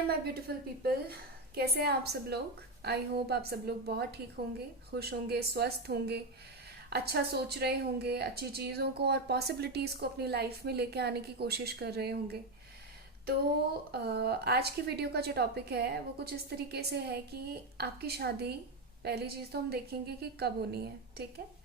Hi my beautiful people, कैसे हैं आप सब लोग। आई होप आप सब लोग बहुत ठीक होंगे, खुश होंगे, स्वस्थ होंगे, अच्छा सोच रहे होंगे, अच्छी चीज़ों को और पॉसिबिलिटीज़ को अपनी लाइफ में लेके आने की कोशिश कर रहे होंगे। तो आज की वीडियो का जो टॉपिक है वो कुछ इस तरीके से है कि आपकी शादी, पहली चीज़ तो हम देखेंगे कि कब होनी है। ठीक है।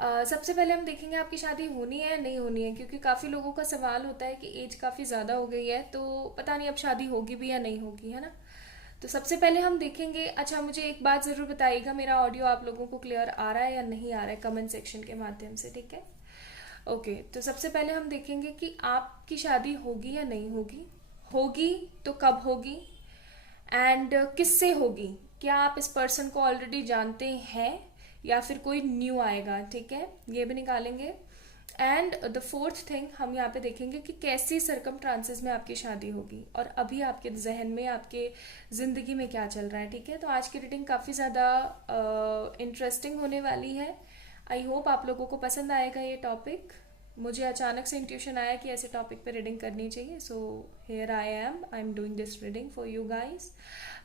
सबसे पहले हम देखेंगे आपकी शादी होनी है या नहीं होनी है, क्योंकि काफ़ी लोगों का सवाल होता है कि एज काफ़ी ज़्यादा हो गई है तो पता नहीं अब शादी होगी भी या नहीं होगी, है ना। तो सबसे पहले हम देखेंगे। अच्छा, मुझे एक बात ज़रूर बताइएगा, मेरा ऑडियो आप लोगों को क्लियर आ रहा है या नहीं आ रहा है, कमेंट सेक्शन के माध्यम से। ठीक है। ओके, तो सबसे पहले हम देखेंगे कि आपकी शादी होगी या नहीं होगी। होगी तो कब होगी एंड किससे होगी। क्या आप इस पर्सन को ऑलरेडी जानते हैं या फिर कोई न्यू आएगा। ठीक है, ये भी निकालेंगे। एंड द फोर्थ थिंग हम यहाँ पे देखेंगे कि कैसी सरकम ट्रांसेस में आपकी शादी होगी और अभी आपके जहन में, आपके ज़िंदगी में क्या चल रहा है। ठीक है, तो आज की रीडिंग काफ़ी ज़्यादा इंटरेस्टिंग होने वाली है। आई होप आप लोगों को पसंद आएगा ये टॉपिक। मुझे अचानक से इंट्यूशन आया कि ऐसे टॉपिक पे रीडिंग करनी चाहिए, so here I am doing this reading for you guys.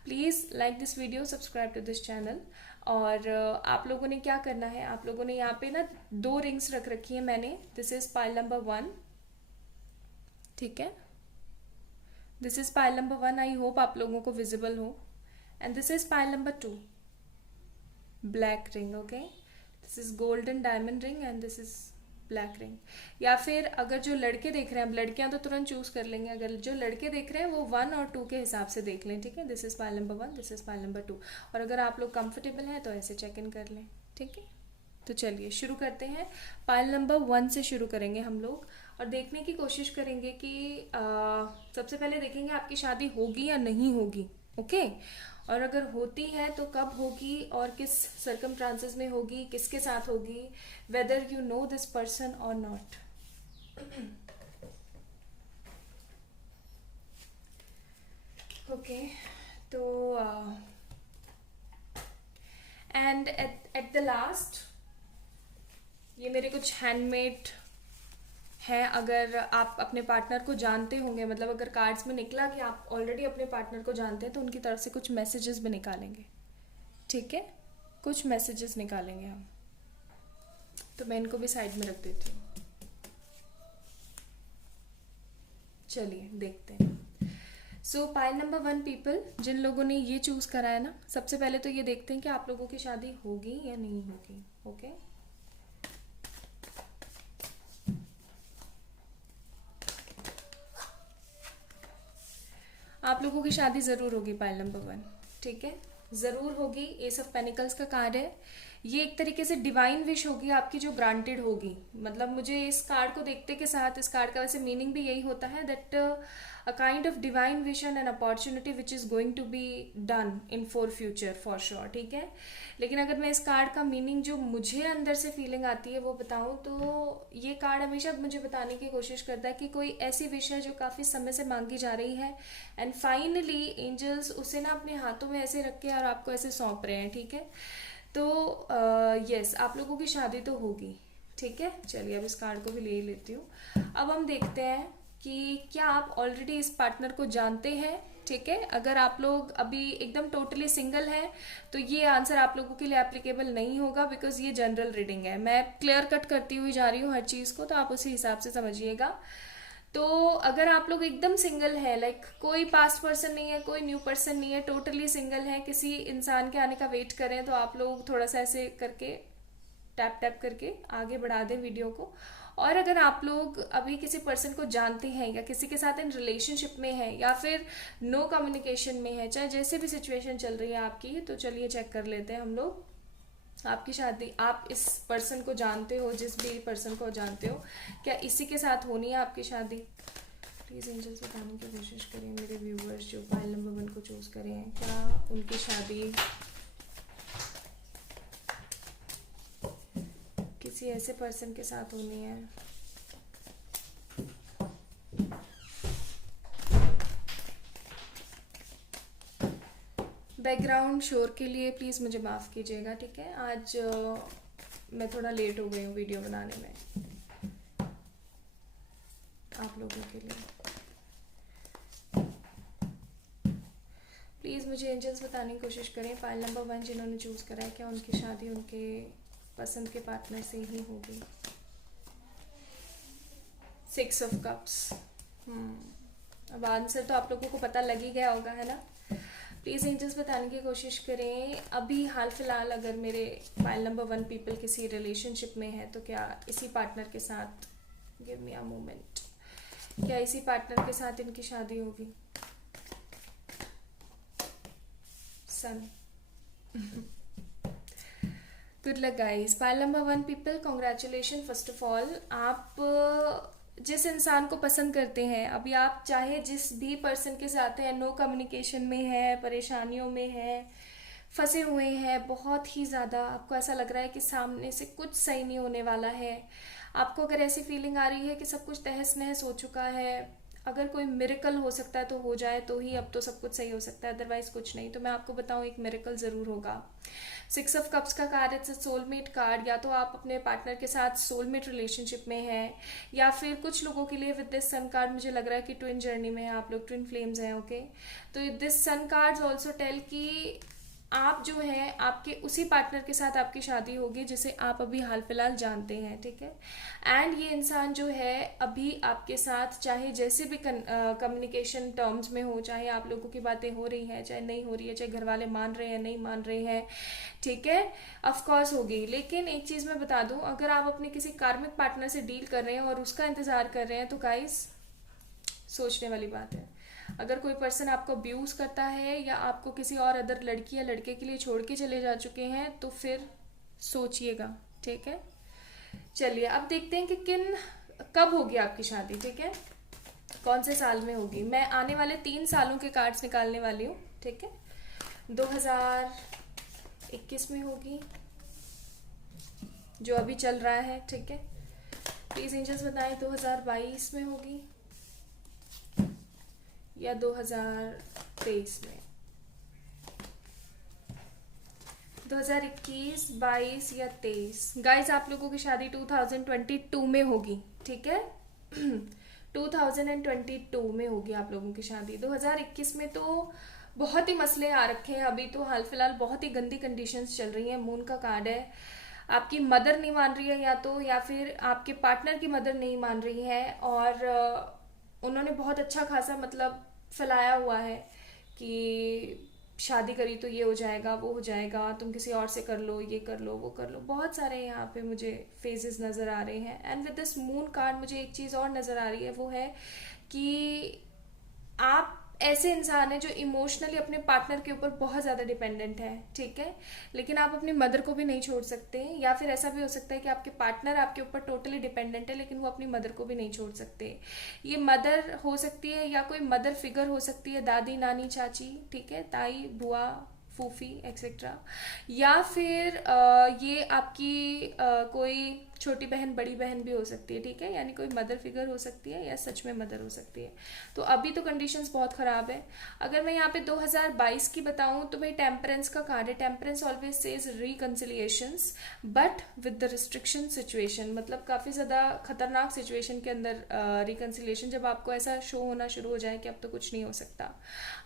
Please like this video, subscribe to this channel. और आप लोगों ने क्या करना है, आप लोगों ने यहाँ पे ना 2 रिंग्स रख रखी है मैंने। This is pile number 1। ठीक है, this is pile number 1। I hope आप लोगों को विजिबल हो। And this is pile number 2, black ring. Okay, this is golden diamond ring and this is black ring. या फिर अगर जो लड़के देख रहे हैं, अब लड़कियां तो तुरंत चूज कर लेंगे, अगर जो लड़के देख रहे हैं वो 1 और 2 के हिसाब से देख लें। ठीक है, this is pile number 1, this is pile number 2। और अगर आप लोग कंफर्टेबल हैं तो ऐसे चेक इन कर लें। ठीक है, तो चलिए शुरू करते हैं। पाइल नंबर 1 से शुरू करेंगे हम लोग और देखने की कोशिश करेंगे कि सबसे पहले देखेंगे आपकी शादी होगी या नहीं होगी। ओके, और अगर होती है तो कब होगी और किस सरकमस्टांसेस में होगी, किसके साथ होगी, whether you know this person और नॉट। ओके, तो एंड एट द लास्ट ये मेरे कुछ हैंडमेड हैं। अगर आप अपने पार्टनर को जानते होंगे, मतलब अगर कार्ड्स में निकला कि आप ऑलरेडी अपने पार्टनर को जानते हैं, तो उनकी तरफ से कुछ मैसेजेस भी निकालेंगे। ठीक है, कुछ मैसेजेस निकालेंगे हम। तो मैं इनको भी साइड में रख देती हूँ। चलिए देखते हैं। सो पाइल नंबर 1 पीपल, जिन लोगों ने ये चूज करा है ना, सबसे पहले तो ये देखते हैं कि आप लोगों की शादी होगी या नहीं होगी। ओके, आप लोगों की शादी जरूर होगी पाइल नंबर 1। ठीक है, जरूर होगी। एस ऑफ पेनिकल्स का कार्ड है। ये एक तरीके से डिवाइन विश होगी आपकी, जो ग्रांटेड होगी। मतलब मुझे इस कार्ड को देखते के साथ, इस कार्ड का वैसे मीनिंग भी यही होता है that a kind of divine vision and opportunity which is going to be done in for future for sure. ठीक है, लेकिन अगर मैं इस कार्ड का मीनिंग जो मुझे अंदर से फीलिंग आती है वो बताऊं, तो ये कार्ड हमेशा मुझे बताने की कोशिश करता है कि कोई ऐसी विश है जो काफ़ी समय से मांगी जा रही है एंड फाइनली एंजल्स उसे ना अपने हाथों में ऐसे रख के और आपको ऐसे सौंप रहे हैं। ठीक है, तो यस, आप लोगों की शादी तो होगी। ठीक है, चलिए अब इस कार्ड को भी ले ही लेती हूँ। अब हम देखते हैं कि क्या आप ऑलरेडी इस पार्टनर को जानते हैं। ठीक है, अगर आप लोग अभी एकदम टोटली सिंगल हैं तो ये आंसर आप लोगों के लिए एप्लीकेबल नहीं होगा, बिकॉज ये जनरल रीडिंग है। मैं क्लियर कट करती हुई जा रही हूँ हर चीज़ को, तो आप उसी हिसाब से समझिएगा। तो अगर आप लोग एकदम सिंगल है, लाइक कोई पास्ट पर्सन नहीं है, कोई न्यू पर्सन नहीं है, टोटली सिंगल है, किसी इंसान के आने का वेट करें, तो आप लोग थोड़ा सा ऐसे करके टैप टैप करके आगे बढ़ा दें वीडियो को। और अगर आप लोग अभी किसी पर्सन को जानते हैं या किसी के साथ इन रिलेशनशिप में है या फिर नो कम्युनिकेशन में है, चाहे जैसे भी सिचुएशन चल रही है आपकी, तो चलिए चेक कर लेते हैं हम लोग। आपकी शादी, आप इस पर्सन को जानते हो, जिस भी पर्सन को जानते हो, क्या इसी के साथ होनी है आपकी शादी। प्लीज़ एंजल्स बताने की कोशिश करें मेरे व्यूवर्स जो फाइल नंबर 1 को चूज करें हैं, क्या उनकी शादी किसी ऐसे पर्सन के साथ होनी है। बैकग्राउंड शोर के लिए प्लीज़ मुझे माफ़ कीजिएगा। ठीक है, आज मैं थोड़ा लेट हो गई हूँ वीडियो बनाने में आप लोगों के लिए। मुझे एंजल्स बताने की कोशिश करें, पाइल नंबर 1 जिन्होंने चूज़ करा है, क्या उनकी शादी उनके पसंद के पार्टनर से ही होगी? 6 ऑफ कप्स। अब आंसर तो आप लोगों को पता लग ही गया होगा, है ना? प्लीज़ एंजल्स बताने की कोशिश करें, अभी हाल फिलहाल अगर मेरे पाइल नंबर 1 पीपल किसी रिलेशनशिप में है तो क्या इसी पार्टनर के साथ, गिव मी अ मोमेंट, क्या इसी पार्टनर के साथ इनकी शादी होगी? Sun. Good luck guys. Pile number 1 people, congratulation. First of all, आप जिस इंसान को पसंद करते हैं, अभी आप चाहे जिस भी पर्सन के साथ हैं, नो कम्युनिकेशन में है, परेशानियों में है, फंसे हुए हैं, बहुत ही ज़्यादा आपको ऐसा लग रहा है कि सामने से कुछ सही नहीं होने वाला है, आपको अगर ऐसी फीलिंग आ रही है कि सब कुछ तहस नहस हो चुका है, अगर कोई मिरेकल हो सकता है तो हो जाए तो ही अब तो सब कुछ सही हो सकता है, अदरवाइज कुछ नहीं। तो मैं आपको बताऊं, एक मिरेकल ज़रूर होगा। 6 ऑफ कप्स का card, it's a soulmate card. या तो आप अपने पार्टनर के साथ सोलमेट रिलेशनशिप में हैं, या फिर कुछ लोगों के लिए विद दिस सन कार्ड मुझे लग रहा है कि ट्विन जर्नी में है आप लोग, ट्विन फ्लेम्स हैं। ओके, तो this sun cards also tell कि आप जो है आपके उसी पार्टनर के साथ आपकी शादी होगी जिसे आप अभी हाल फिलहाल जानते हैं, ठीक है? एंड ये इंसान जो है अभी आपके साथ चाहे जैसे भी कम्युनिकेशन टर्म्स में हो, चाहे आप लोगों की बातें हो रही हैं चाहे नहीं हो रही है, चाहे घर वाले मान रहे हैं नहीं मान रहे हैं, ठीक है, ऑफ कोर्स होगी। लेकिन एक चीज़ मैं बता दूं, अगर आप अपने किसी कार्मिक पार्टनर से डील कर रहे हैं और उसका इंतज़ार कर रहे हैं तो गाइस सोचने वाली बात है। अगर कोई पर्सन आपको अब्यूज़ करता है या आपको किसी और अदर लड़की या लड़के के लिए छोड़ के चले जा चुके हैं तो फिर सोचिएगा, ठीक है? चलिए अब देखते हैं कि कब होगी आपकी शादी, ठीक है? कौन से साल में होगी? मैं आने वाले 3 सालों के कार्ड्स निकालने वाली हूँ, ठीक है? 2021 में होगी, जो अभी चल रहा है, ठीक है? प्लीज एंजल्स बताएं 2022 में होगी या 2023 में? 2021, 22 या 23? गाइस आप लोगों की शादी 2022 में होगी, ठीक है? 2022 में होगी आप लोगों की शादी। 2021 में तो बहुत ही मसले आ रखे हैं, अभी तो हाल फिलहाल बहुत ही गंदी कंडीशंस चल रही हैं। मून का कार्ड है, आपकी मदर नहीं मान रही है या फिर आपके पार्टनर की मदर नहीं मान रही है, और उन्होंने बहुत अच्छा खासा मतलब फैलाया हुआ है कि शादी करी तो ये हो जाएगा वो हो जाएगा, तुम किसी और से कर लो, ये कर लो वो कर लो, बहुत सारे यहाँ पे मुझे फेजेस नज़र आ रहे हैं। And with this moon card मुझे एक चीज़ और नज़र आ रही है, वो है कि आप ऐसे इंसान हैं जो इमोशनली अपने पार्टनर के ऊपर बहुत ज़्यादा डिपेंडेंट है, ठीक है? लेकिन आप अपनी मदर को भी नहीं छोड़ सकते, या फिर ऐसा भी हो सकता है कि आपके पार्टनर आपके ऊपर टोटली डिपेंडेंट है लेकिन वो अपनी मदर को भी नहीं छोड़ सकते। ये मदर हो सकती है या कोई मदर फिगर हो सकती है, दादी नानी चाची, ठीक है, ताई बुआ फूफी एक्सेट्रा, या फिर ये आपकी कोई छोटी बहन बड़ी बहन भी हो सकती है, ठीक है? यानी कोई मदर फिगर हो सकती है या सच में मदर हो सकती है। तो अभी तो कंडीशंस बहुत ख़राब है। अगर मैं यहाँ पे 2022 की बताऊँ तो भाई टेम्परेंस का कार्ड है। Temperance always says reconciliations but with the restriction situation, मतलब काफ़ी ज़्यादा खतरनाक सिचुएशन के अंदर रिकन्सिलिएशन, जब आपको ऐसा शो होना शुरू हो जाए कि अब तो कुछ नहीं हो सकता,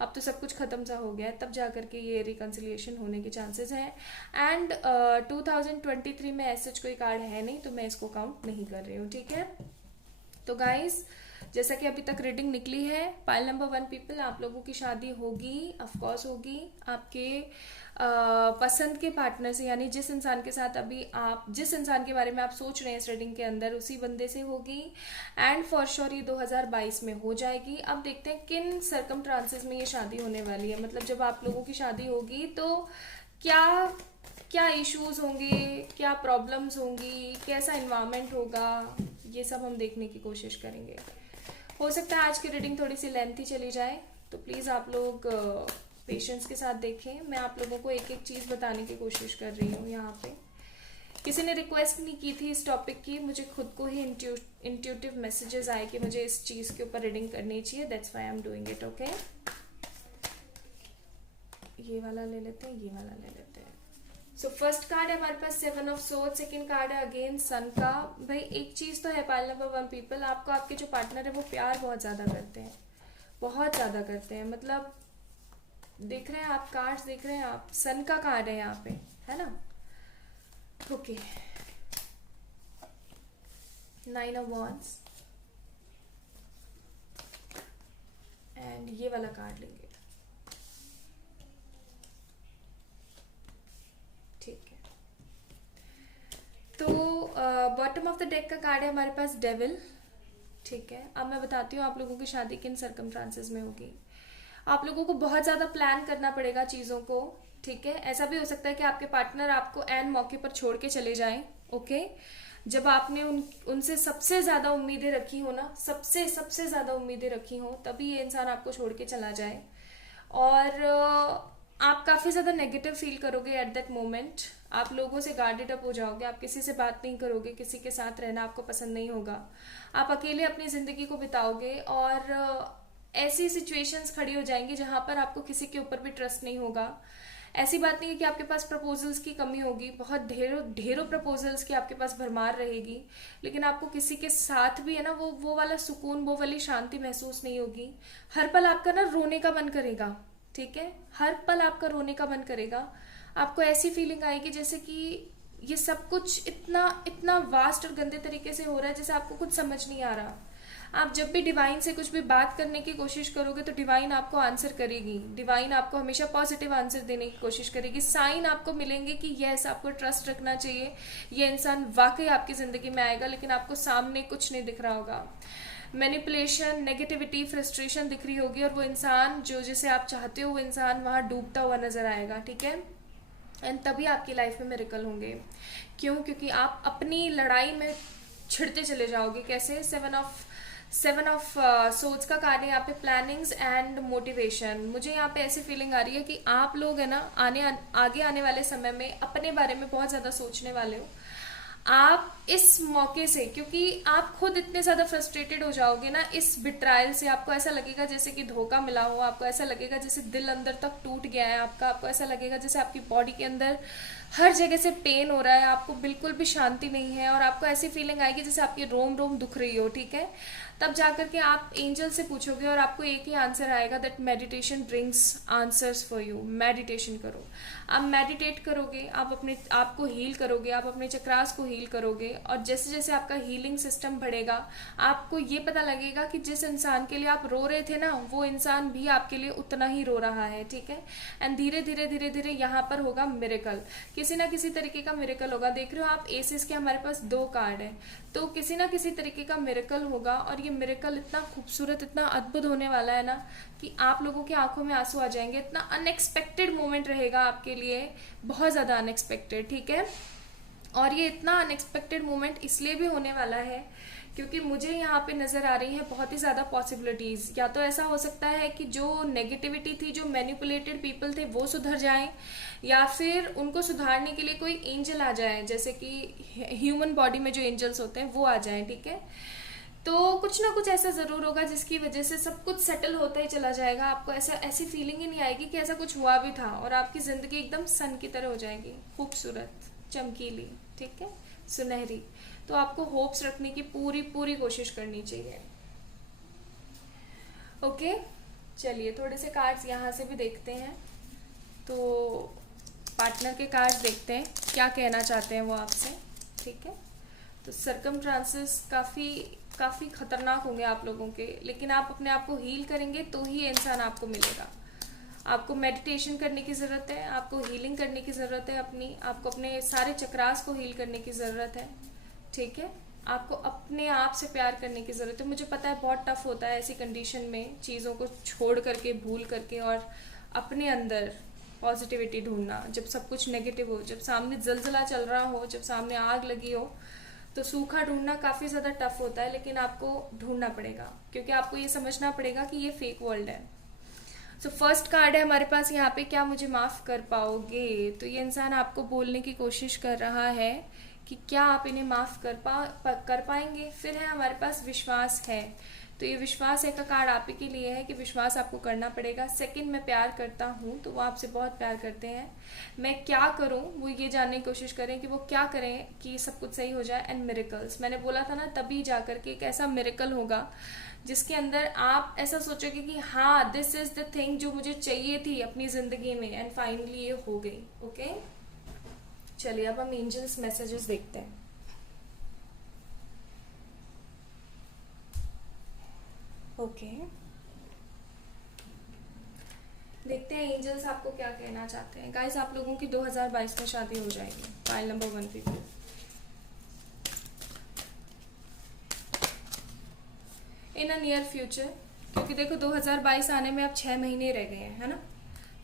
अब तो सब कुछ ख़त्म सा हो गया है, तब जा करके ये रिकन्सिलिएशन होने के चांसेस हैं। एंड 2023 में ऐसा कोई कार्ड है नहीं तो मैं इसको काउंट नहीं कर रही हूँ, ठीक है? तो गाइस जैसा कि अभी तक रीडिंग निकली है, पाइल नंबर 1 पीपल, आप लोगों की शादी होगी, ऑफ कोर्स होगी, आपके पसंद के पार्टनर से, यानी जिस इंसान के साथ अभी आप, जिस इंसान के बारे में आप सोच रहे हैं इस रीडिंग के अंदर, उसी बंदे से होगी। एंड फॉर श्योर ये 2022 में हो जाएगी। अब देखते हैं किन सर्कमस्टांसेस में ये शादी होने वाली है, मतलब जब आप लोगों की शादी होगी तो क्या क्या इश्यूज होंगे, क्या प्रॉब्लम्स होंगी, कैसा इन्वायरमेंट होगा, ये सब हम देखने की कोशिश करेंगे। हो सकता है आज की रीडिंग थोड़ी सी लेंथी चली जाए, तो प्लीज़ आप लोग पेशेंस के साथ देखें। मैं आप लोगों को एक एक चीज़ बताने की कोशिश कर रही हूँ। यहाँ पे किसी ने रिक्वेस्ट नहीं की थी इस टॉपिक की, मुझे खुद को ही इंट्यूटिव मैसेजेस आए कि मुझे इस चीज़ के ऊपर रीडिंग करनी चाहिए, that's why I am doing it. Okay, ये वाला ले लेते हैं, ये वाला ले लेते हैं। सो फर्स्ट कार्ड है हमारे पास 7 ऑफ सोर्ड, सेकंड कार्ड है अगेन सन का। भाई एक चीज़ तो है पाइल नंबर 1 पीपल, आपको आपके जो पार्टनर है वो प्यार बहुत ज़्यादा करते हैं, बहुत ज़्यादा करते हैं, मतलब देख रहे हैं आप कार्ड्स, देख रहे हैं आप, सन का कार्ड है यहाँ पे, है ना। ओके, 9 ऑफ वॉन्ड्स एंड ये वाला कार्ड लेंगे, ठीक है। तो बॉटम ऑफ द डेक का कार्ड है हमारे पास डेविल, ठीक है। अब मैं बताती हूँ आप लोगों की शादी किन सर्कमस्टांसेस में होगी। आप लोगों को बहुत ज़्यादा प्लान करना पड़ेगा चीज़ों को, ठीक है। ऐसा भी हो सकता है कि आपके पार्टनर आपको एन मौके पर छोड़ के चले जाएं, ओके। जब आपने उनसे सबसे ज़्यादा उम्मीदें रखी हो ना, सबसे सबसे ज़्यादा उम्मीदें रखी हो, तभी ये इंसान आपको छोड़ के चला जाए। और आप काफ़ी ज़्यादा नेगेटिव फील करोगे एट दैट मोमेंट। आप लोगों से गार्डेड अप हो जाओगे, आप किसी से बात नहीं करोगे, किसी के साथ रहना आपको पसंद नहीं होगा, आप अकेले अपनी ज़िंदगी को बिताओगे। और ऐसी सिचुएशंस खड़ी हो जाएंगी जहां पर आपको किसी के ऊपर भी ट्रस्ट नहीं होगा। ऐसी बात नहीं है कि आपके पास प्रपोजल्स की कमी होगी, बहुत ढेरों ढेरों प्रपोजल्स की आपके पास भरमार रहेगी, लेकिन आपको किसी के साथ भी है ना वो वाला सुकून, वो वाली शांति महसूस नहीं होगी। हर पल आपका ना रोने का मन करेगा, ठीक है। हर पल आपका रोने का मन करेगा। आपको ऐसी फीलिंग आएगी जैसे कि ये सब कुछ इतना इतना वास्ट और गंदे तरीके से हो रहा है जैसे आपको कुछ समझ नहीं आ रहा। आप जब भी डिवाइन से कुछ भी बात करने की कोशिश करोगे तो डिवाइन आपको आंसर करेगी, डिवाइन आपको हमेशा पॉजिटिव आंसर देने की कोशिश करेगी। साइन आपको मिलेंगे कि यस, आपको ट्रस्ट रखना चाहिए, ये इंसान वाकई आपकी ज़िंदगी में आएगा, लेकिन आपको सामने कुछ नहीं दिख रहा होगा। मैनिपुलेशन, नेगेटिविटी, फ्रस्ट्रेशन दिख रही होगी, और वो इंसान जो जिसे आप चाहते हो वो इंसान वहाँ डूबता हुआ नजर आएगा, ठीक है। एंड तभी आपकी लाइफ में मिरेकल होंगे। क्यों? क्योंकि आप अपनी लड़ाई में छिड़ते चले जाओगे। कैसे? सेवन ऑफ सोर्ड्स का कार्ड है यहाँ पे, प्लानिंग्स एंड मोटिवेशन। मुझे यहाँ पे ऐसी फीलिंग आ रही है कि आप लोग है ना आगे आने वाले समय में अपने बारे में बहुत ज़्यादा सोचने वाले हो। आप इस मौके से, क्योंकि आप खुद इतने ज़्यादा फ्रस्ट्रेटेड हो जाओगे ना इस बिट्रायल से, आपको ऐसा लगेगा जैसे कि धोखा मिला हो, आपको ऐसा लगेगा जैसे दिल अंदर तक टूट गया है आपका, आपको ऐसा लगेगा जैसे आपकी बॉडी के अंदर हर जगह से पेन हो रहा है, आपको बिल्कुल भी शांति नहीं है, और आपको ऐसी फीलिंग आएगी जैसे आपकी रोम रोम दुख रही हो, ठीक है। तब जाकर के आप एंजल से पूछोगे और आपको एक ही आंसर आएगा, that meditation brings answers for you. Meditation करो, आप मेडिटेट करोगे, आप अपने आप को हील करोगे, आप अपने चक्रास को हील करोगे, और जैसे जैसे आपका हीलिंग सिस्टम बढ़ेगा आपको ये पता लगेगा कि जिस इंसान के लिए आप रो रहे थे ना, वो इंसान भी आपके लिए उतना ही रो रहा है, ठीक है। एंड धीरे धीरे धीरे धीरे यहाँ पर होगा मिरेकल, किसी ना किसी तरीके का मिरेकल होगा। देख रहे हो आप एसेस के हमारे पास 2 कार्ड है, तो किसी ना किसी तरीके का मिरेकल होगा, और ये मिरेकल इतना खूबसूरत, इतना अद्भुत होने वाला है ना कि आप लोगों की आंखों में आंसू आ जाएंगे। इतना अनएक्सपेक्टेड मोमेंट रहेगा आपके लिए, बहुत ज़्यादा अनएक्सपेक्टेड, ठीक है। और ये इतना अनएक्सपेक्टेड मोमेंट इसलिए भी होने वाला है क्योंकि मुझे यहाँ पे नज़र आ रही है बहुत ही ज़्यादा पॉसिबिलिटीज़। या तो ऐसा हो सकता है कि जो नेगेटिविटी थी, जो मैनिपुलेटेड पीपल थे, वो सुधर जाएं, या फिर उनको सुधारने के लिए कोई एंजल आ जाए, जैसे कि ह्यूमन बॉडी में जो एंजल्स होते हैं वो आ जाएं, ठीक है। तो कुछ ना कुछ ऐसा ज़रूर होगा जिसकी वजह से सब कुछ सेटल होता ही चला जाएगा। आपको ऐसी फीलिंग ही नहीं आएगी कि ऐसा कुछ हुआ भी था, और आपकी ज़िंदगी एकदम सन की तरह हो जाएगी, खूबसूरत, चमकीली, ठीक है, सुनहरी। तो आपको होप्स रखने की पूरी पूरी कोशिश करनी चाहिए। ओके, चलिए थोड़े से कार्ड्स यहाँ से भी देखते हैं। तो पार्टनर के कार्ड्स देखते हैं क्या कहना चाहते हैं वो आपसे, ठीक है। तो सर्कमस्टांसेस काफ़ी खतरनाक होंगे आप लोगों के, लेकिन आप अपने आप को हील करेंगे तो ही ये इंसान आपको मिलेगा। आपको मेडिटेशन करने की ज़रूरत है, आपको हीलिंग करने की ज़रूरत है, आपको अपने सारे चक्रास को हील करने की ज़रूरत है, ठीक है। आपको अपने आप से प्यार करने की ज़रूरत है। मुझे पता है बहुत टफ होता है ऐसी कंडीशन में चीज़ों को छोड़ करके, भूल करके, और अपने अंदर पॉजिटिविटी ढूंढना। जब सब कुछ नेगेटिव हो, जब सामने जलजला चल रहा हो, जब सामने आग लगी हो, तो सूखा ढूंढना काफ़ी ज़्यादा टफ होता है, लेकिन आपको ढूंढना पड़ेगा, क्योंकि आपको ये समझना पड़ेगा कि ये फेक वर्ल्ड है। सो फर्स्ट कार्ड है हमारे पास यहाँ पे, क्या मुझे माफ़ कर पाओगे। तो ये इंसान आपको बोलने की कोशिश कर रहा है कि क्या आप इन्हें माफ़ कर पाएंगे। फिर है हमारे पास विश्वास है। तो तो ये विश्वास है का कार्ड आप ही के लिए है कि विश्वास आपको करना पड़ेगा। सेकंड, मैं प्यार करता हूँ, तो वो आपसे बहुत प्यार करते हैं। मैं क्या करूँ, वो ये जानने की कोशिश करें कि वो क्या करें कि सब कुछ सही हो जाए। एंड मिरेकल्स, मैंने बोला था ना, तभी जाकर के एक ऐसा मिरेकल होगा जिसके अंदर आप ऐसा सोचोगे कि हाँ, दिस इज द थिंग जो मुझे चाहिए थी अपनी जिंदगी में, एंड फाइनली ये हो गई। ओके, चलिए अब हम एंजल्स मैसेजेस देखते हैं। ओके, देखते हैं एंजल्स आपको क्या कहना चाहते हैं। गाइस, आप लोगों की 2022 में शादी हो जाएगी। Pile number 1 people. इन अ नियर फ्यूचर, क्योंकि देखो 2022 आने में अब 6 महीने रह गए हैं, है ना।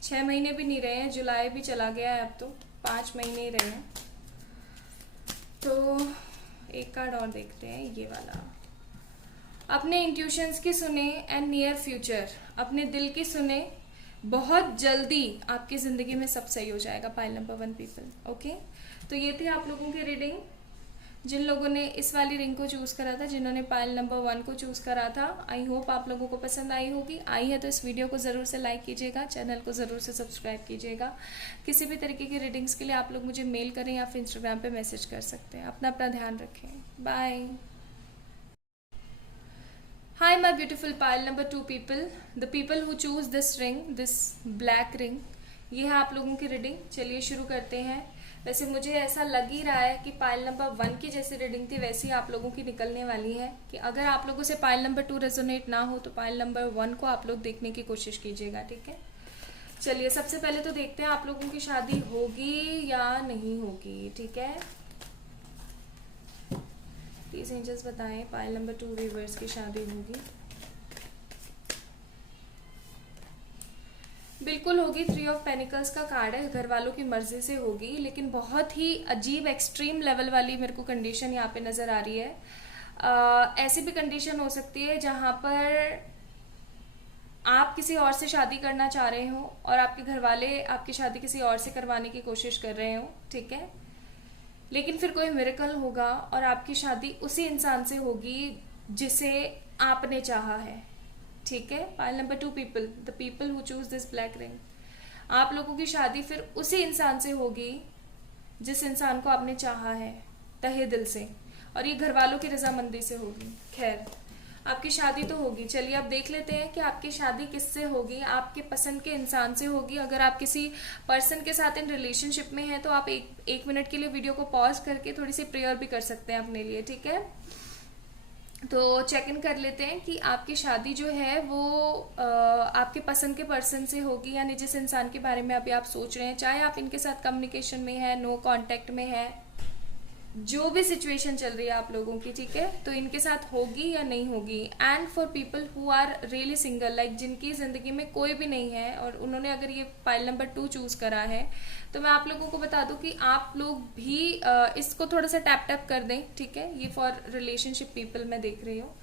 6 महीने भी नहीं रहे हैं, जुलाई भी चला गया है, अब तो 5 महीने ही रहे हैं। तो एक कार्ड और देखते हैं, ये वाला। अपने इंट्यूशंस की सुने एंड नियर फ्यूचर, अपने दिल की सुने, बहुत जल्दी आपकी जिंदगी में सब सही हो जाएगा। Pile number 1 people. ओके, तो ये थी आप लोगों की रीडिंग। जिन लोगों ने इस वाली रिंग को चूज करा था, जिन्होंने पाइल नंबर 1 को चूज करा था, आई होप आप लोगों को पसंद आई होगी। आई है तो इस वीडियो को जरूर से लाइक कीजिएगा, चैनल को जरूर से सब्सक्राइब कीजिएगा। किसी भी तरीके की रीडिंग्स के लिए आप लोग मुझे मेल करें या फिर इंस्टाग्राम पे मैसेज कर सकते हैं। अपना ध्यान रखें। Bye. Hi my beautiful pile number 2 people, the people who choose this ring, this black ring, ये है आप लोगों की रीडिंग। चलिए शुरू करते हैं। वैसे मुझे ऐसा लग ही रहा है कि पाइल नंबर 1 की जैसी रीडिंग थी वैसी आप लोगों की निकलने वाली है, कि अगर आप लोगों से पाइल नंबर 2 रेजोनेट ना हो तो पाइल नंबर 1 को आप लोग देखने की कोशिश कीजिएगा, ठीक है। चलिए सबसे पहले तो देखते हैं आप लोगों की शादी होगी या नहीं होगी, ठीक है। प्लीज एंजल्स बताएं, पाइल नंबर 2 व्यूअर्स की शादी होगी? बिल्कुल होगी। 3 ऑफ पेनिकल्स का कार्ड है, घर वालों की मर्जी से होगी, लेकिन बहुत ही अजीब एक्सट्रीम लेवल वाली मेरे को कंडीशन यहाँ पे नजर आ रही है। ऐसी भी कंडीशन हो सकती है जहां पर आप किसी और से शादी करना चाह रहे हो और आपके घर वाले आपकी शादी किसी और से करवाने की कोशिश कर रहे हो, ठीक है। लेकिन फिर कोई मिरेकल होगा और आपकी शादी उसी इंसान से होगी जिसे आपने चाहा है, ठीक है। Pile number 2 people, the people who choose this black ring, आप लोगों की शादी फिर उसी इंसान से होगी जिस इंसान को आपने चाहा है तहे दिल से, और ये घर वालों की रजामंदी से होगी। खैर, आपकी शादी तो होगी। चलिए अब देख लेते हैं कि आपकी शादी किससे होगी। आपके पसंद के इंसान से होगी। अगर आप किसी पर्सन के साथ इन रिलेशनशिप में हैं तो आप एक मिनट के लिए वीडियो को पॉज करके थोड़ी सी प्रेयर भी कर सकते हैं अपने लिए, ठीक है। तो चेक इन कर लेते हैं कि आपकी शादी जो है वो आपके पसंद के पर्सन से होगी, यानी जिस इंसान के बारे में अभी आप सोच रहे हैं, चाहे आप इनके साथ कम्युनिकेशन में है, नो कांटेक्ट में है, जो भी सिचुएशन चल रही है आप लोगों की, ठीक है, तो इनके साथ होगी या नहीं होगी। And for people who are really single, like जिनकी जिंदगी में कोई भी नहीं है और उन्होंने अगर ये पाइल नंबर 2 चूज करा है, तो मैं आप लोगों को बता दूं कि आप लोग भी इसको थोड़ा सा टैप टैप कर दें, ठीक है। ये फॉर रिलेशनशिप पीपल मैं देख रही हूँ।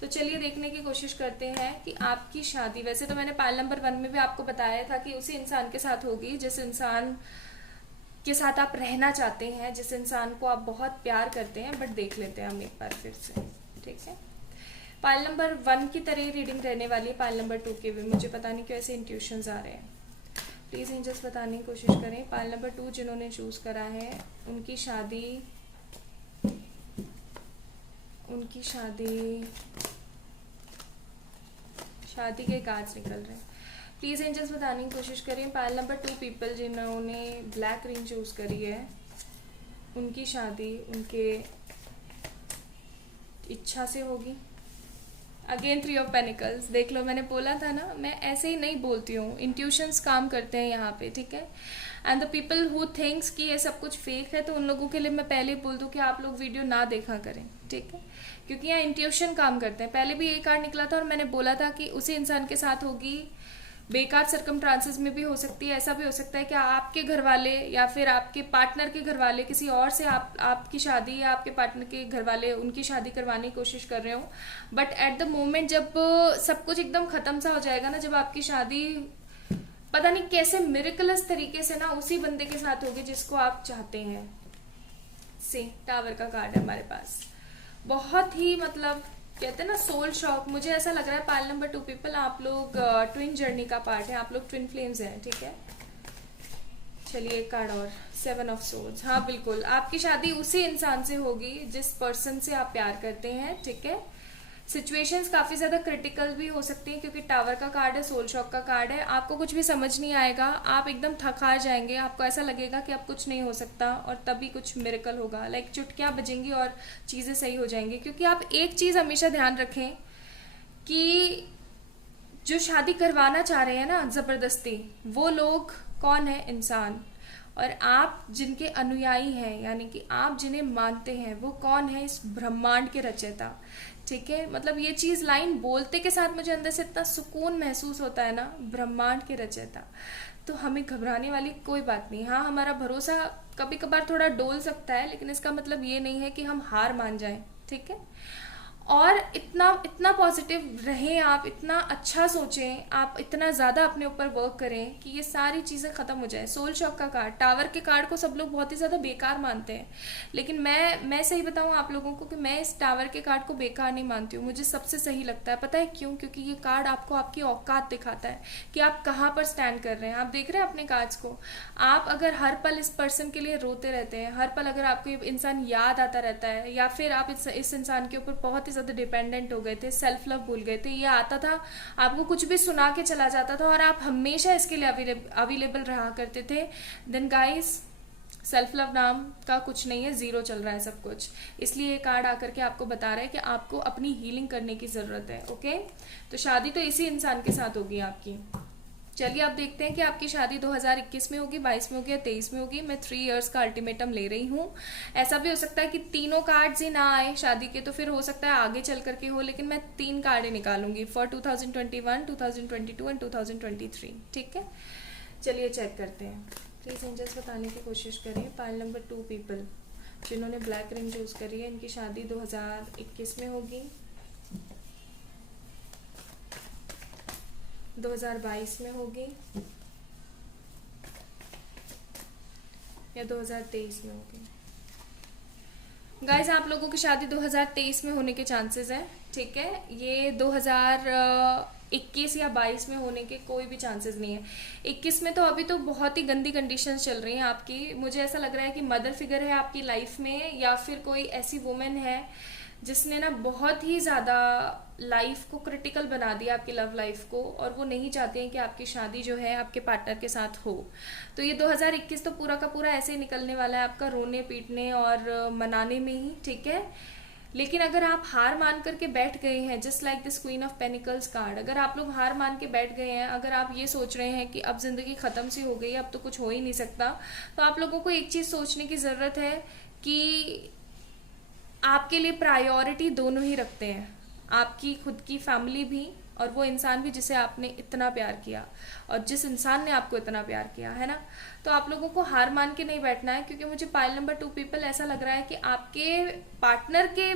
तो चलिए देखने की कोशिश करते हैं कि आपकी शादी, वैसे तो मैंने पाइल नंबर 1 में भी आपको बताया था कि उसी इंसान के साथ होगी जिस इंसान के साथ आप रहना चाहते हैं, जिस इंसान को आप बहुत प्यार करते हैं। बट देख लेते हैं हम एक बार फिर से, ठीक है। पाइल नंबर 1 की तरह रीडिंग रहने वाली है, पाइल नंबर 2 के भी। मुझे पता नहीं क्यों ऐसे इंट्यूशंस आ रहे हैं। प्लीज एंजल्स बताने की कोशिश करें। पाइल नंबर 2 जिन्होंने चूज करा है, उनकी शादी के कार्ड्स निकल रहे हैं। प्लीज एंजल्स बताने की कोशिश करें। पाइल नंबर 2 पीपल जिन्होंने ब्लैक रिंग चूज करी है, उनकी शादी उनके इच्छा से होगी। अगेन 3 ऑफ पेनिकल्स, देख लो, मैंने बोला था ना, मैं ऐसे ही नहीं बोलती हूँ, इंट्यूशंस काम करते हैं यहाँ पे, ठीक है। And the people who thinks कि ये सब कुछ फेक है, तो उन लोगों के लिए मैं पहले ही बोल दूँ कि आप लोग वीडियो ना देखा करें, ठीक है, क्योंकि यहाँ इंट्यूशन काम करते हैं। पहले भी ये कार्ड निकला था और मैंने बोला था कि उसी इंसान के साथ होगी, बेकार सरकमस्टांसेस में भी हो सकती है। ऐसा भी हो सकता है कि आपके घर वाले या फिर आपके पार्टनर के घर वाले किसी और से आपकी शादी या आपके पार्टनर के घर वाले उनकी शादी करवाने की कोशिश कर रहे हो। बट एट द मोमेंट जब सब कुछ एकदम खत्म सा हो जाएगा ना, जब आपकी शादी पता नहीं कैसे मिरेकलस तरीके से ना उसी बंदे के साथ होगी जिसको आप चाहते हैं। टावर का कार्ड है हमारे पास। बहुत ही मतलब कहते हैं ना सोल शॉक, मुझे ऐसा लग रहा है पाइल नंबर 2 पीपल आप लोग ट्विन जर्नी का पार्ट है, आप लोग ट्विन फ्लेम्स हैं, ठीक है। चलिए एक कार्ड और, 7 ऑफ सोर्ड्स। हाँ बिल्कुल, आपकी शादी उसी इंसान से होगी जिस पर्सन से आप प्यार करते हैं, ठीक है। सिचुएशंस काफी ज्यादा क्रिटिकल भी हो सकती हैं क्योंकि टावर का कार्ड है, सोल शॉक का कार्ड है। आपको कुछ भी समझ नहीं आएगा, आप एकदम थक हार जाएंगे, आपको ऐसा लगेगा कि अब कुछ नहीं हो सकता और तभी कुछ मिरेकल होगा, लाइक चुटकियां बजेंगी और चीजें सही हो जाएंगी। क्योंकि आप एक चीज हमेशा ध्यान रखें कि जो शादी करवाना चाह रहे हैं ना जबरदस्ती, वो लोग कौन है? इंसान। और आप जिनके अनुयायी हैं, यानी कि आप जिन्हें मानते हैं, वो कौन है? इस ब्रह्मांड के रचयिता, ठीक है। मतलब ये चीज लाइन बोलते के साथ मुझे अंदर से इतना सुकून महसूस होता है ना, ब्रह्मांड के रचयिता। तो हमें घबराने वाली कोई बात नहीं। हाँ, हमारा भरोसा कभी कभार थोड़ा डोल सकता है, लेकिन इसका मतलब ये नहीं है कि हम हार मान जाएं, ठीक है। और इतना इतना पॉजिटिव रहें आप, इतना अच्छा सोचें आप, इतना ज़्यादा अपने ऊपर वर्क करें कि ये सारी चीज़ें ख़त्म हो जाए। सोल शॉक का कार्ड, टावर के कार्ड को सब लोग बहुत ही ज़्यादा बेकार मानते हैं, लेकिन मैं सही बताऊं आप लोगों को कि मैं इस टावर के कार्ड को बेकार नहीं मानती हूँ। मुझे सबसे सही लगता है, पता है क्यों? क्योंकि ये कार्ड आपको आपकी औकात दिखाता है कि आप कहाँ पर स्टैंड कर रहे हैं। आप देख रहे हैं अपने कार्ड्स को, आप अगर हर पल इस पर्सन के लिए रोते रहते हैं, हर पल अगर आपको ये इंसान याद आता रहता है, या फिर आप इस इंसान के ऊपर बहुत ही ज्यादा डिपेंडेंट हो गए थे, सेल्फ लव भूल गए थे, ये आता था आपको कुछ भी सुना के चला जाता था और आप हमेशा इसके लिए अवेलेबल रहा करते थे, देन गाइस सेल्फ लव नाम का कुछ नहीं है, जीरो चल रहा है सब कुछ। इसलिए ये कार्ड आकर के आपको बता रहा है कि आपको अपनी हीलिंग करने की जरूरत है, ओके। तो शादी तो इसी इंसान के साथ होगी आपकी। चलिए अब देखते हैं कि आपकी शादी 2021 में होगी, 22 में होगी या 23 में होगी। मैं 3 इयर्स का अल्टीमेटम ले रही हूँ। ऐसा भी हो सकता है कि तीनों कार्ड्स ही ना आए शादी के, तो फिर हो सकता है आगे चल करके हो, लेकिन मैं 3 कार्ड ही निकालूंगी फॉर 2021, 2022 एंड 2023, ठीक है। चलिए चेक करते हैं। प्लीज एंजल्स बताने की कोशिश करें। पाइल नंबर 2 पीपल जिन्होंने ब्लैक रिंग चूज करी है, इनकी शादी 2021 में होगी, 2022 में होगी या 2023 में होगी। गाइस आप लोगों की शादी 2023 में होने के चांसेस हैं, ठीक है। ये 2021 या 22 में होने के कोई भी चांसेस नहीं है। 21 में तो अभी तो बहुत ही गंदी कंडीशंस चल रही हैं आपकी। मुझे ऐसा लग रहा है कि मदर फिगर है आपकी लाइफ में, या फिर कोई ऐसी वुमेन है जिसने ना बहुत ही ज़्यादा लाइफ को क्रिटिकल बना दिया, आपकी लव लाइफ को, और वो नहीं चाहते हैं कि आपकी शादी जो है आपके पार्टनर के साथ हो। तो ये 2021 तो पूरा का पूरा ऐसे ही निकलने वाला है आपका, रोने पीटने और मनाने में ही, ठीक है। लेकिन अगर आप हार मान करके बैठ गए हैं, just like this queen of pentacles card, अगर आप लोग हार मान के बैठ गए हैं, अगर आप ये सोच रहे हैं कि अब जिंदगी खत्म सी हो गई, अब तो कुछ हो ही नहीं सकता, तो आप लोगों को एक चीज सोचने की जरूरत है कि आपके लिए प्रायोरिटी दोनों ही रखते हैं, आपकी खुद की फैमिली भी और वो इंसान भी जिसे आपने इतना प्यार किया और जिस इंसान ने आपको इतना प्यार किया है ना। तो आप लोगों को हार मान के नहीं बैठना है, क्योंकि मुझे पाइल नंबर 2 पीपल ऐसा लग रहा है कि आपके पार्टनर के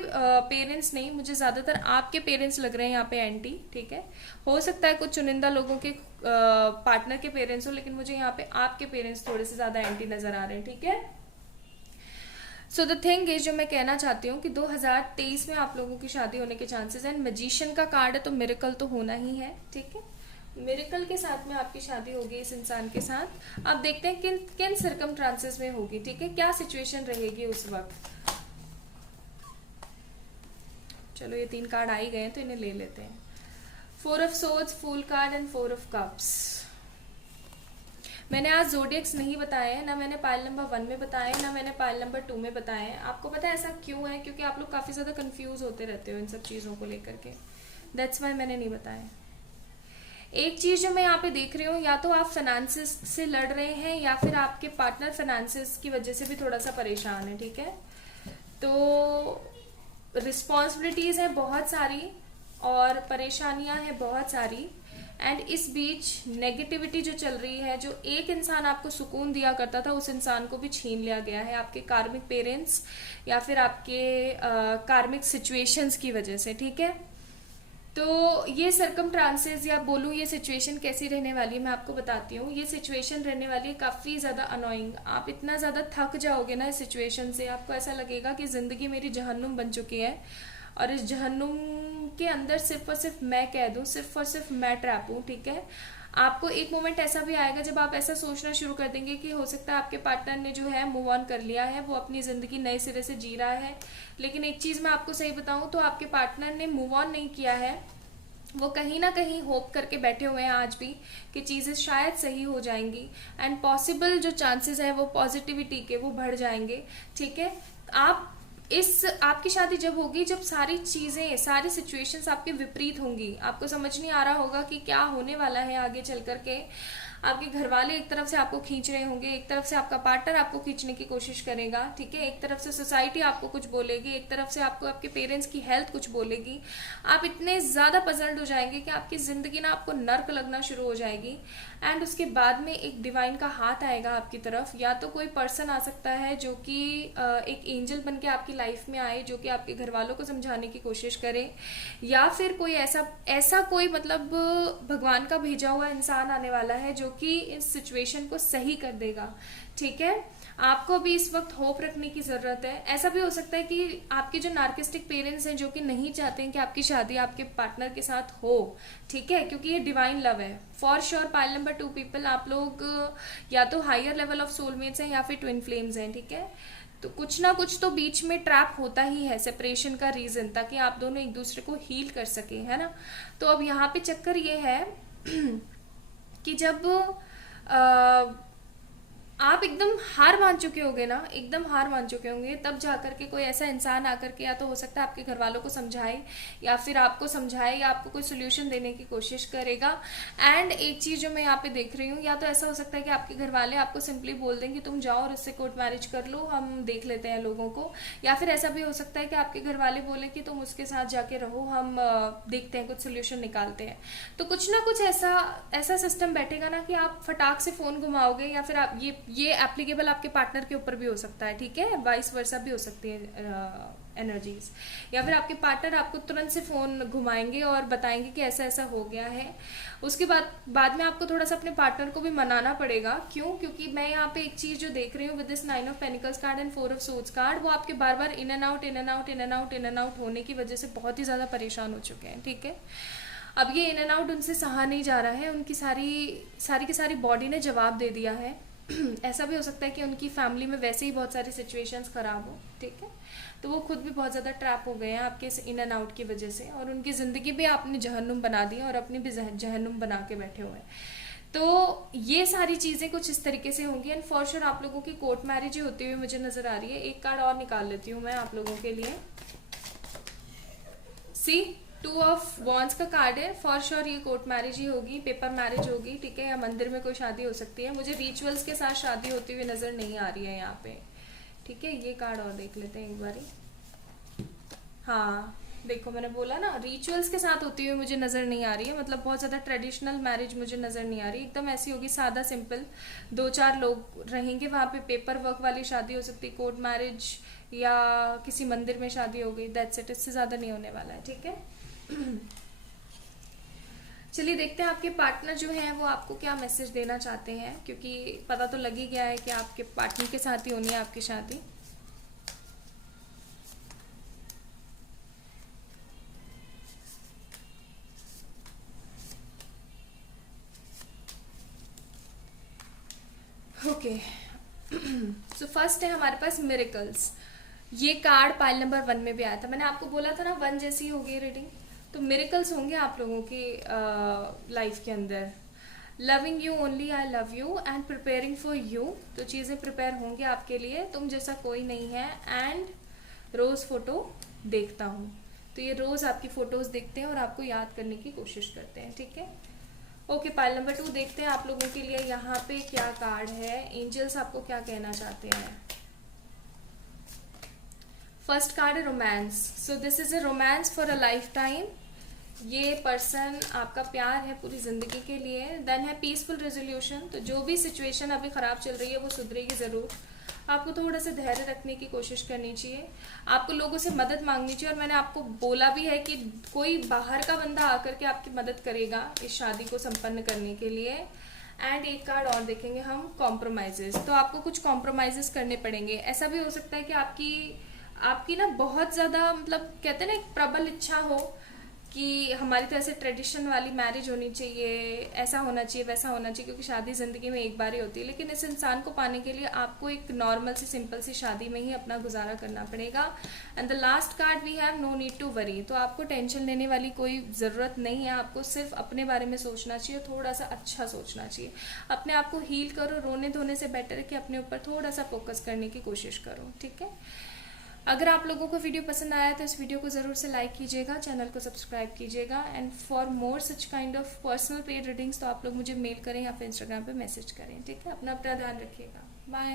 पेरेंट्स नहीं, मुझे ज्यादातर आपके पेरेंट्स लग रहे हैं यहाँ पे एंटी, ठीक है। हो सकता है कुछ चुनिंदा लोगों के पार्टनर के पेरेंट्स हो, लेकिन मुझे यहाँ पे आपके पेरेंट्स थोड़े से ज्यादा एंटी नजर आ रहे हैं, ठीक है। सो द थिंग इज, जो मैं कहना चाहती हूँ कि 2023 में आप लोगों की शादी होने के चांसेस हैं। मैजिशियन का कार्ड है तो मिरेकल तो होना ही है, ठीक है। मिरेकल के साथ में आपकी शादी होगी इस इंसान के साथ। अब देखते हैं किन किन सर्कमस्टांसेस में होगी, ठीक है, क्या सिचुएशन रहेगी उस वक्त। चलो ये 3 कार्ड आ ही गए हैं तो इन्हें ले लेते हैं। 4 of swords, fool card and 4 of cups. मैंने आज जोडियक्स नहीं बताए हैं, ना मैंने पाइल नंबर 1 में बताए, ना मैंने पाइल नंबर 2 में बताए हैं। आपको पता है ऐसा क्यों है? क्योंकि आप लोग काफी ज्यादा कंफ्यूज होते रहते हो इन सब चीजों को लेकर के, दैट्स वाई मैंने नहीं बताया। एक चीज जो मैं यहाँ पे देख रही हूँ, या तो आप फाइनेंसेस से लड़ रहे हैं या फिर आपके पार्टनर फाइनेंसेस की वजह से भी थोड़ा सा परेशान है, ठीक है। तो रिस्पॉन्सिबिलिटीज है बहुत सारी और परेशानियां हैं बहुत सारी, एंड इस बीच नेगेटिविटी जो चल रही है, जो एक इंसान आपको सुकून दिया करता था उस इंसान को भी छीन लिया गया है आपके कार्मिक पेरेंट्स या फिर आपके कार्मिक सिचुएशंस की वजह से, ठीक है। तो ये सर्कमस्टांसेस या बोलूँ ये सिचुएशन कैसी रहने वाली है मैं आपको बताती हूँ। ये सिचुएशन रहने वाली है काफ़ी ज़्यादा अनोइंग। आप इतना ज़्यादा थक जाओगे ना इस सिचुएशन से, आपको ऐसा लगेगा कि ज़िंदगी मेरी जहन्नुम बन चुकी है और इस जहन्नुम के अंदर सिर्फ और सिर्फ मैं कह दूं, सिर्फ और सिर्फ मैं ट्रैप हूँ, ठीक है। आपको एक मोमेंट ऐसा भी आएगा जब आप ऐसा सोचना शुरू कर देंगे कि हो सकता है आपके पार्टनर ने जो है मूव ऑन कर लिया है, वो अपनी ज़िंदगी नए सिरे से जी रहा है। लेकिन एक चीज़ मैं आपको सही बताऊं तो आपके पार्टनर ने मूव ऑन नहीं किया है, वो कहीं ना कहीं होप करके बैठे हुए हैं आज भी कि चीज़ें शायद सही हो जाएंगी, एंड पॉसिबल जो चांसेस है वो पॉजिटिविटी के वो बढ़ जाएंगे, ठीक है। आप इस आपकी शादी जब होगी जब सारी चीज़ें, सारी सिचुएशंस आपके विपरीत होंगी, आपको समझ नहीं आ रहा होगा कि क्या होने वाला है आगे चल करके। आपके घर वाले एक तरफ से आपको खींच रहे होंगे, एक तरफ से आपका पार्टनर आपको खींचने की कोशिश करेगा, ठीक है। एक तरफ से सोसाइटी आपको कुछ बोलेगी, एक तरफ से आपको आपके पेरेंट्स की हेल्थ कुछ बोलेगी। आप इतने ज़्यादा पजल्ड हो जाएंगे कि आपकी ज़िंदगी ना आपको नर्क लगना शुरू हो जाएगी। एंड उसके बाद में एक डिवाइन का हाथ आएगा आपकी तरफ, या तो कोई पर्सन आ सकता है जो कि एक एंजल बन के आपकी लाइफ में आए, जो कि आपके घर वालों को समझाने की कोशिश करे, या फिर कोई ऐसा ऐसा कोई मतलब भगवान का भेजा हुआ इंसान आने वाला है जो कि इस सिचुएशन को सही कर देगा, ठीक है। आपको भी इस वक्त होप रखने की जरूरत है। ऐसा भी हो सकता है कि आपके जो नार्किस्टिक पेरेंट्स हैं जो कि नहीं चाहते हैं कि आपकी शादी आपके पार्टनर के साथ हो, ठीक है, क्योंकि ये डिवाइन लव है for sure. Pile number 2 people, आप लोग या तो हायर लेवल ऑफ सोलमेट्स हैं या फिर ट्विन फ्लेम्स हैं, ठीक है। तो कुछ ना कुछ तो बीच में ट्रैप होता ही है, सेपरेशन का रीजन, ताकि आप दोनों एक दूसरे को हील कर सके, है ना। तो अब यहाँ पे चक्कर ये है कि जब आप एकदम हार मान चुके होंगे ना, एकदम हार मान चुके होंगे, तब जाकर के कोई ऐसा इंसान आकर के या तो हो सकता है आपके घर वालों को समझाए, या फिर आपको समझाए, या आपको कोई सोल्यूशन देने की कोशिश करेगा। एंड एक चीज़ जो मैं यहाँ पे देख रही हूँ, या तो ऐसा हो सकता है कि आपके घर वाले आपको सिंपली बोल दें कि तुम जाओ और उससे कोर्ट मैरिज कर लो, हम देख लेते हैं लोगों को। या फिर ऐसा भी हो सकता है कि आपके घर वाले बोले कि तुम उसके साथ जाके रहो, हम देखते हैं, कुछ सोल्यूशन निकालते हैं। तो कुछ ना कुछ ऐसा ऐसा सिस्टम बैठेगा ना कि आप फटाक से फ़ोन घुमाओगे, या फिर आप ये एप्लीकेबल आपके पार्टनर के ऊपर भी हो सकता है, ठीक है, वाइस वर्सा भी हो सकती है एनर्जीज। या फिर आपके पार्टनर आपको तुरंत से फ़ोन घुमाएंगे और बताएंगे कि ऐसा ऐसा हो गया है। उसके बाद में आपको थोड़ा सा अपने पार्टनर को भी मनाना पड़ेगा। क्यों? क्योंकि मैं यहाँ पे एक चीज़ जो देख रही हूँ with this 9 of pentacles card and 4 of swords card, वो आपके बार बार in and out in and out in and out in and out होने की वजह से बहुत ही ज़्यादा परेशान हो चुके हैं, ठीक है। अब ये इन एंड आउट उनसे सहा नहीं जा रहा है, उनकी सारी की सारी बॉडी ने जवाब दे दिया है। ऐसा भी हो सकता है कि उनकी फैमिली में वैसे ही बहुत सारी सिचुएशंस खराब हो, ठीक है। तो वो खुद भी बहुत ज़्यादा ट्रैप हो गए हैं आपके इस इन एंड आउट की वजह से, और उनकी ज़िंदगी भी आपने जहन्नुम बना दी और अपनी भी जहन्नुम बना के बैठे हुए हैं। तो ये सारी चीज़ें कुछ इस तरीके से होंगी, एंड फॉर श्योर आप लोगों की कोर्ट मैरिज ही होती हुई मुझे नज़र आ रही है। एक कार्ड और निकाल लेती हूँ मैं आप लोगों के लिए। सी 2 ऑफ वॉन्ड्स का कार्ड है, फॉर श्योर ये कोर्ट मैरिज ही होगी, पेपर मैरिज होगी, ठीक है, या मंदिर में कोई शादी हो सकती है। मुझे रिचुअल्स के साथ शादी होती हुई नज़र नहीं आ रही है यहाँ पे, ठीक है। ये कार्ड और देख लेते हैं एक बारी। हाँ देखो, मैंने बोला ना रिचुअल्स के साथ होती हुई मुझे नज़र नहीं आ रही है, मतलब बहुत ज़्यादा ट्रेडिशनल मैरिज मुझे नज़र नहीं आ रही। एकदम ऐसी होगी सादा सिंपल, 2-4 लोग रहेंगे वहाँ पे, पेपर वर्क वाली शादी हो सकती है, कोर्ट मैरिज या किसी मंदिर में शादी हो गई, दैट्स इट, इससे ज़्यादा नहीं होने वाला है, ठीक है। चलिए देखते हैं आपके पार्टनर जो हैं वो आपको क्या मैसेज देना चाहते हैं, क्योंकि पता तो लग ही गया है कि आपके पार्टनर के साथ ही होनी है आपकी शादी। ओके, सो फर्स्ट है हमारे पास मिरेकल्स। ये कार्ड पाइल नंबर 1 में भी आया था, मैंने आपको बोला था ना 1 जैसी होगी रीडिंग। तो मिरेकल्स होंगे आप लोगों की लाइफ के अंदर। Loving you only, I love you and preparing for you, तो चीज़ें प्रिपेयर होंगी आपके लिए, तुम जैसा कोई नहीं है। एंड रोज़ फोटो देखता हूँ, तो ये रोज़ आपकी फ़ोटोज़ देखते हैं और आपको याद करने की कोशिश करते हैं, ठीक है। ओके, पाइल नंबर 2 देखते हैं आप लोगों के लिए यहाँ पे क्या कार्ड है, एंजल्स आपको क्या कहना चाहते हैं। फर्स्ट कार्ड है romance. So this is a romance for a life time. ये पर्सन आपका प्यार है पूरी जिंदगी के लिए। देन है पीसफुल रेजोल्यूशन, तो जो भी सिचुएशन अभी खराब चल रही है वो सुधरेगी ज़रूर। आपको थोड़ा सा धैर्य रखने की कोशिश करनी चाहिए, आपको लोगों से मदद मांगनी चाहिए, और मैंने आपको बोला भी है कि कोई बाहर का बंदा आकर के आपकी मदद करेगा इस शादी को संपन्न करने के लिए। एंड एक कार्ड और देखेंगे हम, कॉम्प्रोमाइजेस। तो आपको कुछ कॉम्प्रोमाइजेस करने पड़ेंगे। ऐसा भी हो सकता है कि आपकी ना बहुत ज़्यादा, मतलब कहते हैं ना, एक प्रबल इच्छा हो कि हमारी तो ऐसे ट्रेडिशन वाली मैरिज होनी चाहिए, ऐसा होना चाहिए, वैसा होना चाहिए, क्योंकि शादी ज़िंदगी में एक बार ही होती है। लेकिन इस इंसान को पाने के लिए आपको एक नॉर्मल सी सिंपल सी शादी में ही अपना गुजारा करना पड़ेगा। And the last card we have no need to worry. तो आपको टेंशन लेने वाली कोई ज़रूरत नहीं है, आपको सिर्फ अपने बारे में सोचना चाहिए, थोड़ा सा अच्छा सोचना चाहिए। अपने आप को हील करो, रोने धोने से बेटर है कि अपने ऊपर थोड़ा सा फोकस करने की कोशिश करो, ठीक है। अगर आप लोगों को वीडियो पसंद आया तो इस वीडियो को ज़रूर से लाइक कीजिएगा, चैनल को सब्सक्राइब कीजिएगा। And for more such kind of personal paid readings तो आप लोग मुझे मेल करें या फिर इंस्टाग्राम पे मैसेज करें, ठीक है। अपना ध्यान रखिएगा, बाय।